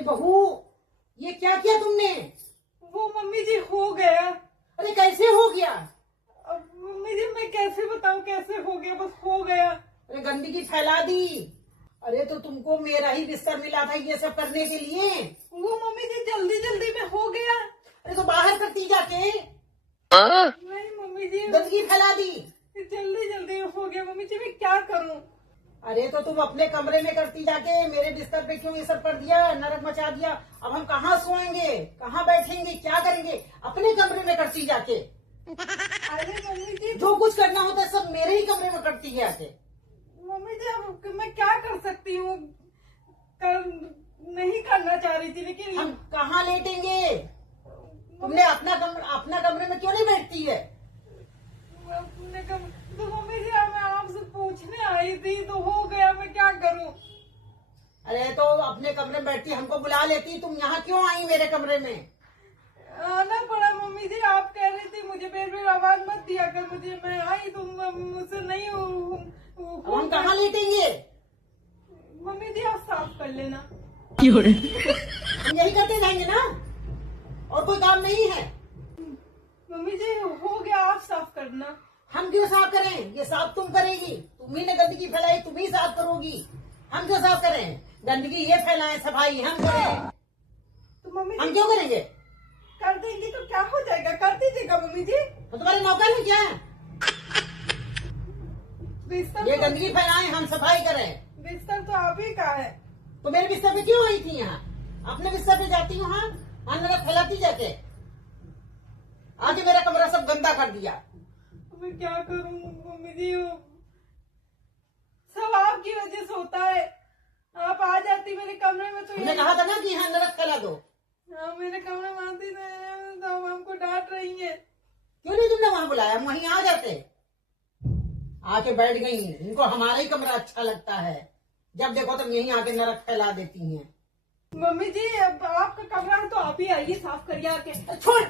अरे बहू, ये क्या किया तुमने? वो मम्मी जी हो गया। अरे कैसे हो गया? अब मम्मी जी मैं कैसे बताऊं कैसे हो गया, बस हो गया। अरे गंदगी फैला दी। अरे तो तुमको मेरा ही बिस्तर मिला था ये सब करने के लिए। वो मम्मी जी जल्दी जल्दी में हो गया। अरे तो बाहर करती जाके। नहीं मम्मी जी गंदगी फैला दी। जल्दी जल्दी में हो गया। मम्मी जी मैं क्या करूं? अरे तो तुम अपने कमरे में करती जाके, मेरे बिस्तर पे क्यों ये सब कर दिया, नरक मचा दिया। अब हम कहाँ सोएंगे, कहाँ बैठेंगे, क्या करेंगे? अपने कमरे में करती जाके। अरे मम्मी जी जो कुछ करना होता है सब मेरे ही कमरे में करती है आके। मम्मी जी अब मैं क्या कर सकती हूँ? नहीं करना चाह रही थी लेकिन हम कहाँ लेटेंगे? तुमने अपना कमरे में क्यों नहीं बैठती है? तो मम्मी जी मैं आपसे पूछने आई थी तो हो गया, मैं क्या करूं? अरे तो अपने कमरे में बैठती, हमको बुला लेती। तुम यहाँ क्यों आई मेरे कमरे में? आना पड़ा मम्मी जी, आप कह रही थी मुझे बेर आवाज मत दिया कर, मुझे मैं आई तुम मुझसे नहीं अब हम कहाँ लेटेंगे? मम्मी जी आप साफ कर लेना। हम यही करते जाएंगे ना, और कोई काम नहीं है। मम्मी जी हो गया, आप साफ करना। हम क्यों साफ करें? ये साफ तुम करेगी, तुम्ही ने गंदगी फैलाई, तुम ही साफ करोगी। हम क्यों साफ करें? गंदगी ये फैलाए, सफाई हम करें। तो मम्मी हम जी क्यों करेंगे? कर देंगी तो क्या हो जाएगा, कर दीजिएगा मम्मी जी। तो तुम्हारे नौकर है क्या? बिस्तर ये तो, गंदगी फैलाए, हम सफाई करें। बिस्तर तो आप ही का है। तो मेरे बिस्तर पे क्यों आई थी यहाँ? अपने बिस्तर पे जाती हूँ, हाँ नरक फैलाती जाके। आके मेरा कमरा सब गंदा कर दिया। मैं क्या करूं मम्मी जी, सब आपकी वजह से होता है। आप आ जाती मेरे कमरे में तो हमने कहा था ना कि यहाँ नरक फैला दो। हाँ मेरे कमरे में आती नहीं तो हमको डांट रही है। क्यों नहीं तुमने वहां बुलाया? हम वहीं आ जाते। आके बैठ गई। इनको हमारा ही कमरा अच्छा लगता है, जब देखो तुम यहीं आके नरक फैला देती हैं। मम्मी जी अब आपका कमरा है तो आप ही आइए, साफ करिए आके। छोड़।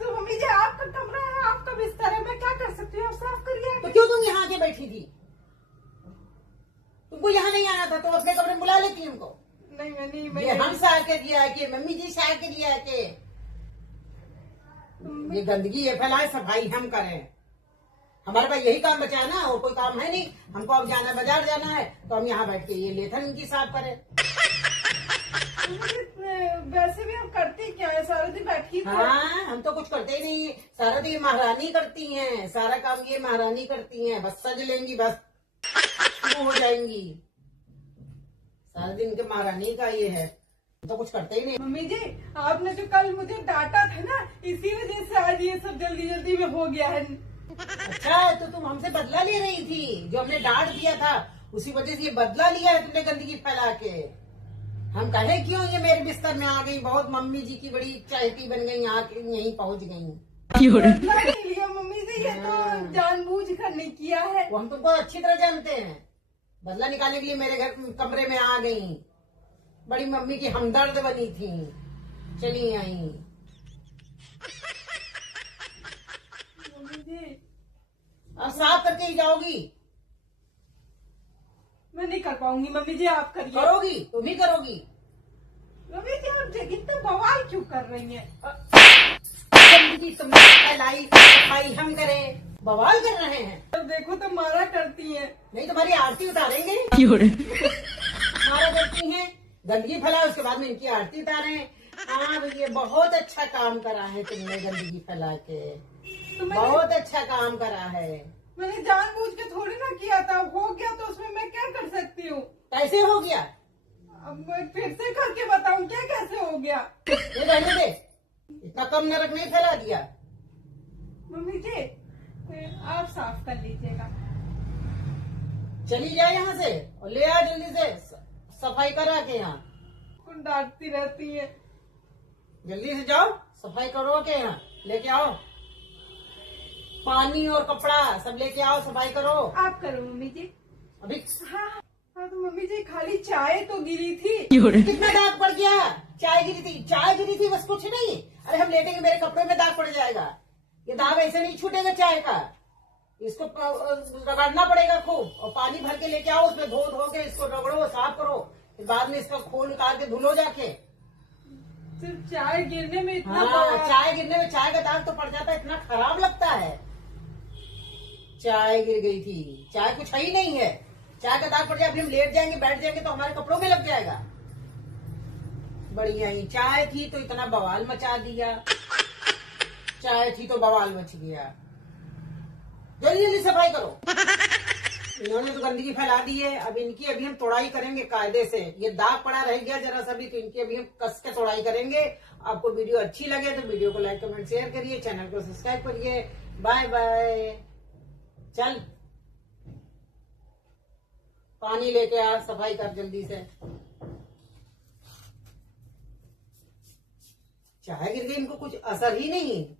तो मम्मी जी आपका कमरा है, आपका बिस्तर है, मैं क्या कर सकती हूँ? आप साफ करिए तो आके। क्यों तुम यहाँ आके बैठी थी? तुमको यहाँ नहीं आना था तो अपने कमरे में बुला लेती हमको। नहीं ये मैं हम साफ के दिया के, मम्मी जी साफ के दिया के। ये गंदगी ये फैलाए, सफाई हम करें। हमारे पास यही काम बचा है ना, और कोई काम है नहीं। हमको अब जाना, बाजार जाना है तो हम यहाँ बैठ के ये लेथन इनकी साफ करें। वैसे भी हम करती क्या है, सारा दिन बैठी तो। हाँ हम तो कुछ करते ही नहीं। सारा दिन ये महारानी करती हैं, सारा काम ये महारानी करती हैं। बस सज लेंगी, बस शुरू हो जाएंगी। सारा दिन के महारानी का ये है, तो कुछ करते ही नहीं। मम्मी जी आपने जो कल मुझे डांटा था ना, इसी वजह से आज ये सब जल्दी जल्दी में हो गया है। अच्छा तो तुम हमसे बदला ले रही थी, जो हमने डांट दिया था उसी वजह से ये बदला लिया है तुमने गंदगी फैला के। हम कहे क्यों ये मेरे बिस्तर में आ गई, बहुत मम्मी जी की बड़ी चाहती बन गई, आके यहीं पहुंच गई। बदला नहीं लिया मम्मी जी, ये तो जानबूझ कर नहीं किया है। वो हम तुमको अच्छी तरह जानते हैं। बदला निकालने के लिए मेरे घर कमरे में आ गई, बड़ी मम्मी की हमदर्द बनी थी, चली आई। मम्मी जी अब साफ करके ही जाओगी? मैं नहीं कर पाऊंगी। मम्मी जी आप करिए। करोगी, तुम ही करोगी। मम्मी जी आप इतना बवाल क्यों कर रही हैं? गंदगी तुमने फैलाई, सफाई हम करें, बवाल कर रहे हैं। तो देखो तो मारा करती हैं। नहीं तुम्हारी आरती उतारेंगे। मारा करती हैं, गंदगी फैलाए उसके बाद में इनकी आरती उतारे। हाँ भैया बहुत अच्छा काम करा है तुमने, गंदगी फैला के तो बहुत अच्छा काम करा है। मैंने जानबूझ के थोड़ी ना किया था, हो गया तो उसमें मैं क्या कर सकती हूँ? कैसे हो गया? अब मैं फिर से करके बताऊं क्या कैसे हो गया? ये रहने दे, इतना कम नरक नहीं फैला दिया। मम्मी जी आप साफ कर लीजिएगा। चली जाए यहाँ से और ले आ जल्दी से, सफाई करा के यहाँ। कौन डांटती रहती है। जल्दी से जाओ, सफाई करो के यहाँ लेके आओ, पानी और कपड़ा सब लेके आओ, सफाई करो। आप करो मम्मी जी। अभी हाँ हाँ तो मम्मी जी खाली चाय तो गिरी थी। कितना दाग पड़ गया? चाय गिरी थी, चाय गिरी थी, बस कुछ नहीं। अरे हम लेटेंगे मेरे कपड़े में दाग पड़ जाएगा। ये दाग ऐसे नहीं छूटेगा चाय का, इसको रगड़ना पड़ेगा खूब, और पानी भर के लेके आओ, उसमें धो धो के इसको रगड़ो, साफ करो, फिर बाद में इसका खोल उतार के धुलो जाके। सिर्फ चाय गिरने में इतना हाँ, बड़ा- चाय गिरने में चाय का दाग तो पड़ जाता है, इतना खराब लगता है। चाय गिर गई थी, चाय कुछ है ही नहीं है, चाय का दाग पड़ जाए, अभी हम लेट जाएंगे बैठ जाएंगे तो हमारे कपड़ों में लग जाएगा। बढ़िया ही चाय थी तो इतना बवाल मचा दिया, चाय थी तो बवाल मच गया। जल्दी जल्दी सफाई करो। इन्होंने तो गंदगी फैला दी है, अब इनकी अभी हम तोड़ाई करेंगे कायदे से। ये दाग पड़ा रह गया जरा सा भी, तो इनकी अभी हम कस के तोड़ाई करेंगे। आपको वीडियो अच्छी लगे तो वीडियो को लाइक कमेंट शेयर करिए, चैनल को सब्सक्राइब करिए। Bye bye. चल पानी लेके आ, सफाई कर जल्दी से। चाय गिर गई, इनको कुछ असर ही नहीं।